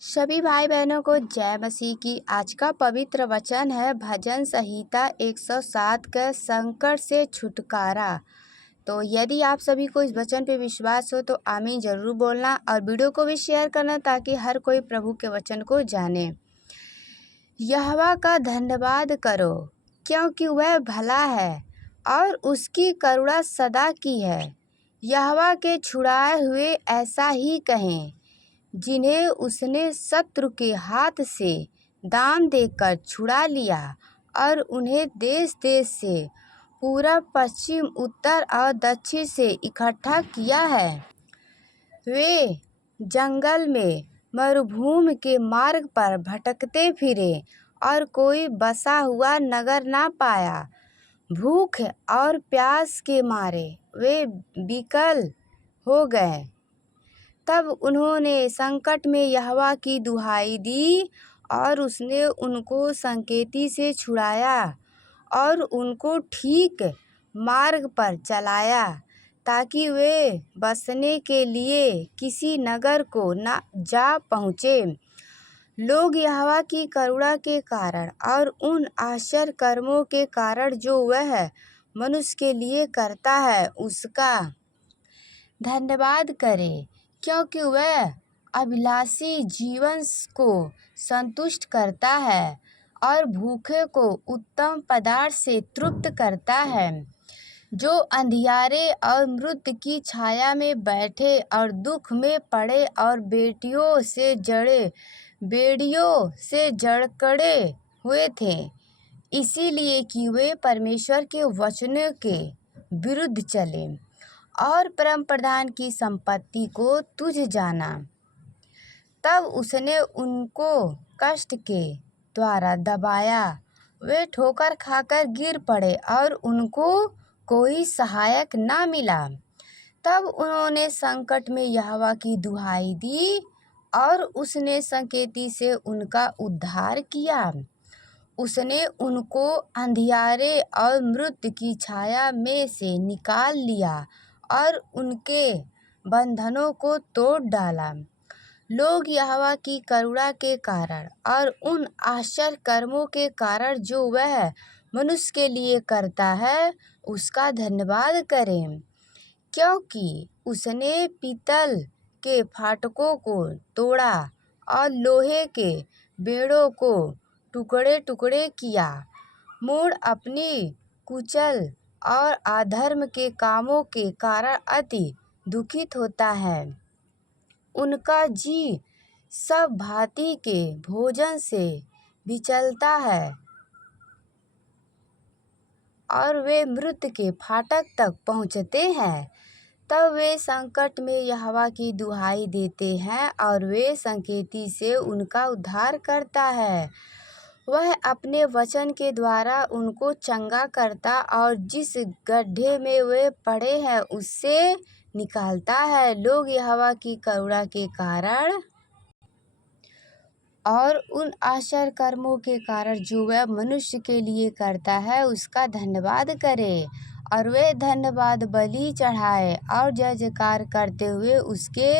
सभी भाई बहनों को जय मसीह की। आज का पवित्र वचन है भजन संहिता 107 का संकट से छुटकारा। तो यदि आप सभी को इस वचन पे विश्वास हो तो आमीन जरूर बोलना और वीडियो को भी शेयर करना ताकि हर कोई प्रभु के वचन को जाने। यहोवा का धन्यवाद करो क्योंकि वह भला है और उसकी करुणा सदा की है। यहोवा के छुड़ाए हुए ऐसा ही कहें जिन्हें उसने शत्रु के हाथ से दाम देकर छुड़ा लिया और उन्हें देश देश से पूरब पश्चिम उत्तर और दक्षिण से इकट्ठा किया है। वे जंगल में मरुभूमि के मार्ग पर भटकते फिरे और कोई बसा हुआ नगर ना पाया। भूख और प्यास के मारे वे विकल हो गए। तब उन्होंने संकट में यहोवा की दुहाई दी और उसने उनको संकेती से छुड़ाया और उनको ठीक मार्ग पर चलाया ताकि वे बसने के लिए किसी नगर को न जा पहुँचे। लोग यहोवा की करुणा के कारण और उन आश्चर्य कर्मों के कारण जो वह मनुष्य के लिए करता है उसका धन्यवाद करें, क्योंकि वह अभिलाषी जीवन को संतुष्ट करता है और भूखे को उत्तम पदार्थ से तृप्त करता है। जो अंधियारे और मृत्यु की छाया में बैठे और दुख में पड़े और बेड़ियों से जकड़े हुए थे, इसीलिए कि वे परमेश्वर के वचनों के विरुद्ध चले और परम प्रधान की संपत्ति को तुझ जाना। तब उसने उनको कष्ट के द्वारा दबाया। वे ठोकर खाकर गिर पड़े और उनको कोई सहायक ना मिला। तब उन्होंने संकट में यहोवा की दुहाई दी और उसने संकेती से उनका उद्धार किया। उसने उनको अंधियारे और मृत्यु की छाया में से निकाल लिया और उनके बंधनों को तोड़ डाला। लोग यहोवा की करुणा के कारण और उन आश्चर्य कर्मों के कारण जो वह मनुष्य के लिए करता है उसका धन्यवाद करें, क्योंकि उसने पीतल के फाटकों को तोड़ा और लोहे के बेड़ों को टुकड़े टुकड़े किया। मूढ़ अपनी कुचल और अधर्म के कामों के कारण अति दुखित होता है। उनका जी सब भांति के भोजन से विचलता है और वे मृत्यु के फाटक तक पहुँचते हैं। तब वे संकट में यहोवा की दुहाई देते हैं और वे संकेती से उनका उद्धार करता है। वह अपने वचन के द्वारा उनको चंगा करता और जिस गड्ढे में वे पड़े हैं उससे निकालता है। लोग यहोवा की करुणा के कारण और उन आश्चर्य कर्मों के कारण जो वह मनुष्य के लिए करता है उसका धन्यवाद करें और वे धन्यवाद बलि चढ़ाए और जय जयकार करते हुए उसके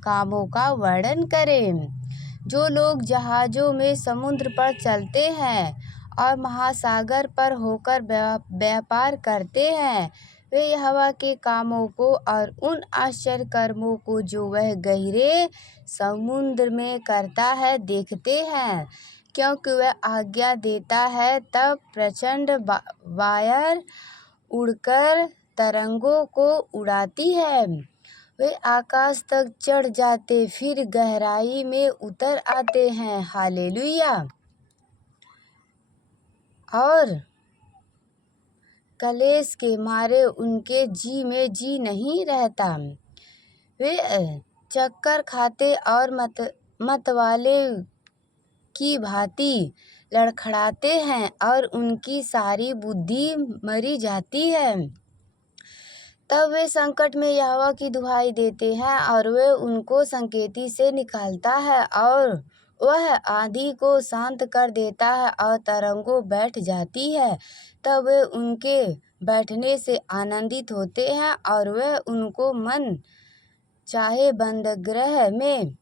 कामों का वर्णन करें। जो लोग जहाज़ों में समुद्र पर चलते हैं और महासागर पर होकर व्यापार करते हैं, वे यहोवा के कामों को और उन आश्चर्य कर्मों को जो वह गहरे समुद्र में करता है देखते हैं, क्योंकि वह आज्ञा देता है तब प्रचंड वायर उड़कर तरंगों को उड़ाती है। वे आकाश तक चढ़ जाते फिर गहराई में उतर आते हैं। हालेलुया। और कलेश के मारे उनके जी में जी नहीं रहता। वे चक्कर खाते और मतवाले की भांति लड़खड़ाते हैं और उनकी सारी बुद्धि मरी जाती है। तब वे संकट में यहोवा की दुहाई देते हैं और वे उनको संकेती से निकालता है और वह आंधी को शांत कर देता है और तरंगों बैठ जाती है। तब वे उनके बैठने से आनंदित होते हैं और वह उनको मन चाहे बंदरगाह में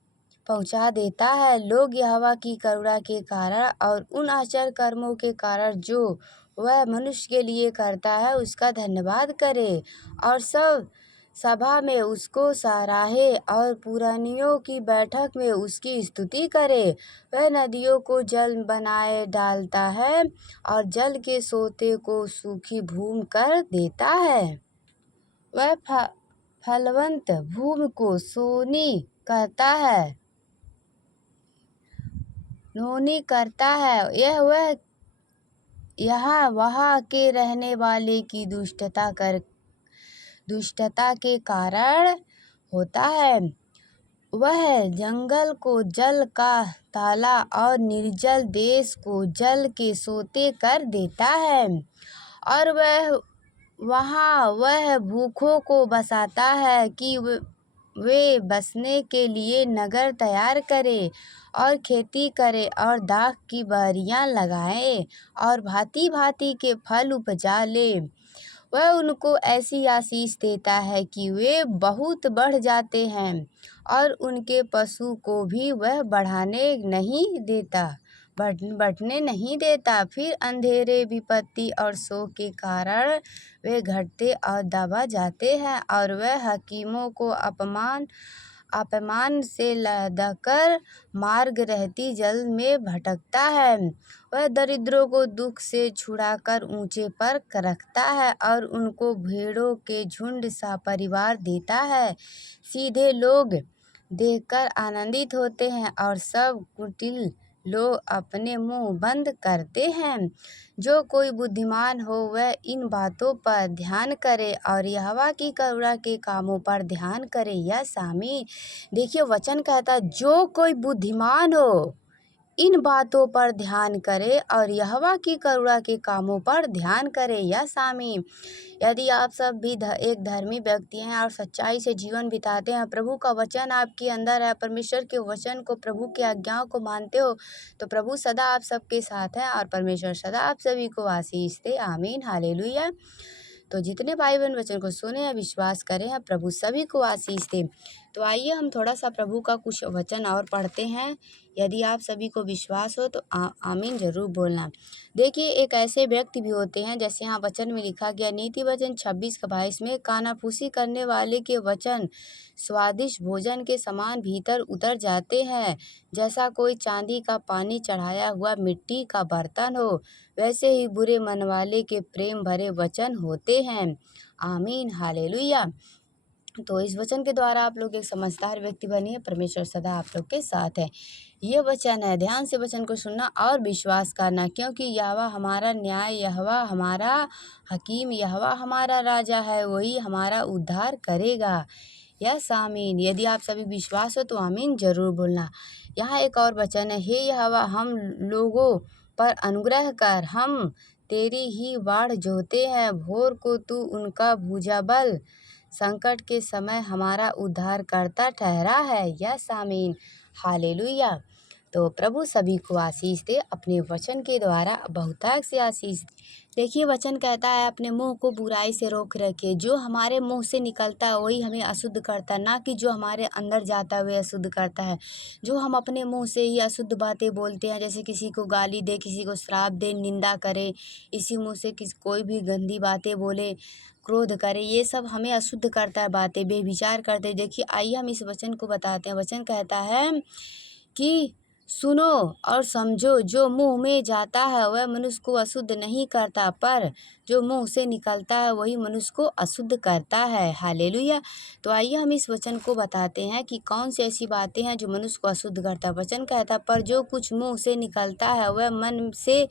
पहुँचा देता है। लोग यहोवा की करुणा के कारण और उन आश्चर्य कर्मों के कारण जो वह मनुष्य के लिए करता है उसका धन्यवाद करे और सब सभा में उसको सराहे और पुरानियों की बैठक में उसकी स्तुति करे। वह नदियों को जल बनाए डालता है और जल के सोते को सूखी भूमि कर देता है। वह फलवंत भूमि को सोनी करता है। यह वह यहाँ वहाँ के रहने वाले की दुष्टता के कारण होता है। वह जंगल को जल का ताला और निर्जल देश को जल के सोते कर देता है। और वह भूखों को बसाता है कि वे बसने के लिए नगर तैयार करे और खेती करे और दाख की बारियां लगाए और भांति भांति के फल उपजा ले। वह उनको ऐसी आशीष देता है कि वे बहुत बढ़ जाते हैं और उनके पशु को भी वह बढ़ने नहीं देता। फिर अंधेरे, विपत्ति और शोक के कारण वे घटते और दबा जाते हैं और वह हकीमों को अपमान से लदकर मार्ग रहती जल में भटकता है। वह दरिद्रों को दुख से छुड़ाकर ऊंचे पर रखता है और उनको भेड़ों के झुंड सा परिवार देता है। सीधे लोग देखकर आनंदित होते हैं और सब कुटिल लोग अपने मुंह बंद करते हैं। जो कोई बुद्धिमान हो वह इन बातों पर ध्यान करे और यहोवा की करुणा के कामों पर ध्यान करे। यह सामी देखिए वचन कहता है जो कोई बुद्धिमान हो इन बातों पर ध्यान करे और यहोवा की करुणा के कामों पर ध्यान करे। यह सामी यदि आप सब भी एक धर्मी व्यक्ति हैं और सच्चाई से जीवन बिताते हैं, प्रभु का वचन आपके अंदर है, परमेश्वर के वचन को, प्रभु की आज्ञाओं को मानते हो, तो प्रभु सदा आप सबके साथ है और परमेश्वर सदा आप सभी को आशीष दे। आमीन, हालेलुया। तो जितने भाई बहन वचन को सुने या विश्वास करें हैं, प्रभु सभी को आशीष दे। तो आइए हम थोड़ा सा प्रभु का कुछ वचन और पढ़ते हैं। यदि आप सभी को विश्वास हो तो आमीन जरूर बोलना। देखिए एक ऐसे व्यक्ति भी होते हैं जैसे यहाँ वचन में लिखा गया, नीति वचन 26:22 में, कानाफूसी करने वाले के वचन स्वादिष्ट भोजन के समान भीतर उतर जाते हैं, जैसा कोई चांदी का पानी चढ़ाया हुआ मिट्टी का बर्तन हो, वैसे ही बुरे मन वाले के प्रेम भरे वचन होते हैं। आमीन, हालेलुया। तो इस वचन के द्वारा आप लोग एक समझदार व्यक्ति बनिए। परमेश्वर सदा आप लोग के साथ है। ये वचन है, ध्यान से वचन को सुनना और विश्वास करना, क्योंकि यहोवा हमारा न्याय, यहोवा हमारा हकीम, यहोवा हमारा राजा है, वही हमारा उद्धार करेगा। यस आमीन। यदि आप सभी विश्वास हो तो आमीन जरूर बोलना। यहाँ एक और वचन है, हे यहोवा हम लोगों पर अनुग्रह कर, हम तेरी ही बाढ़ जोते हैं, भोर को तू उनका भुजबल संकट के समय हमारा उद्धारकर्ता ठहरा है। यस आमीन, हालेलुया। तो प्रभु सभी को आशीष दे, अपने वचन के द्वारा बहुतायत से आशीष। देखिए वचन कहता है अपने मुंह को बुराई से रोक रखे। जो हमारे मुंह से निकलता है वही हमें अशुद्ध करता है, ना कि जो हमारे अंदर जाता है वह अशुद्ध करता है। जो हम अपने मुंह से ही अशुद्ध बातें बोलते हैं, जैसे किसी को गाली दे, किसी को श्राप दे, निंदा करे, इसी मुंह से कोई भी गंदी बातें बोले, क्रोध करे, ये सब हमें अशुद्ध करता है। बातें बेविचार करते। देखिए आइए हम इस वचन को बताते हैं। वचन कहता है कि सुनो और समझो, जो मुंह में जाता है वह मनुष्य को अशुद्ध नहीं करता, पर जो मुंह से निकलता है वही मनुष्य को अशुद्ध करता है। हालेलुया। तो आइए हम इस वचन को बताते हैं कि कौन सी ऐसी बातें हैं जो मनुष्य को अशुद्ध करता है। वचन कहता है पर जो कुछ मुंह से निकलता है वह मन से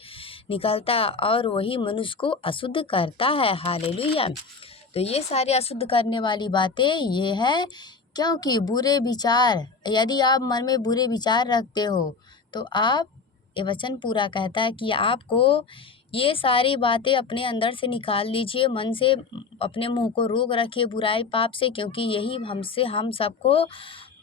निकलता है और वही मनुष्य को अशुद्ध करता है। हालेलुया। तो ये सारे अशुद्ध करने वाली बातें ये है, क्योंकि बुरे विचार, यदि आप मन में बुरे विचार रखते हो तो आप, ये वचन पूरा कहता है कि आपको ये सारी बातें अपने अंदर से निकाल दीजिए, मन से अपने मुंह को रोक रखिए बुराई पाप से, क्योंकि यही हम सबको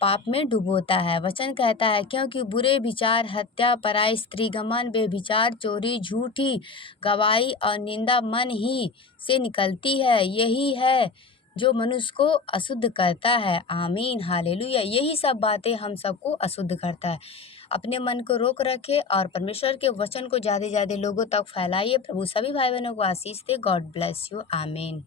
पाप में डुबोता है। वचन कहता है क्योंकि बुरे विचार, हत्या, पराई स्त्री गमन, बेविचार, चोरी, झूठी गवाही और निंदा मन ही से निकलती है, यही है जो मनुष्य को अशुद्ध करता है। आमीन, हालेलुया। यही सब बातें हम सबको अशुद्ध करता है। अपने मन को रोक रखे और परमेश्वर के वचन को ज़्यादा से ज़्यादा लोगों तक फैलाइए। प्रभु सभी भाई बहनों को आशीष दे। God bless you. आमीन।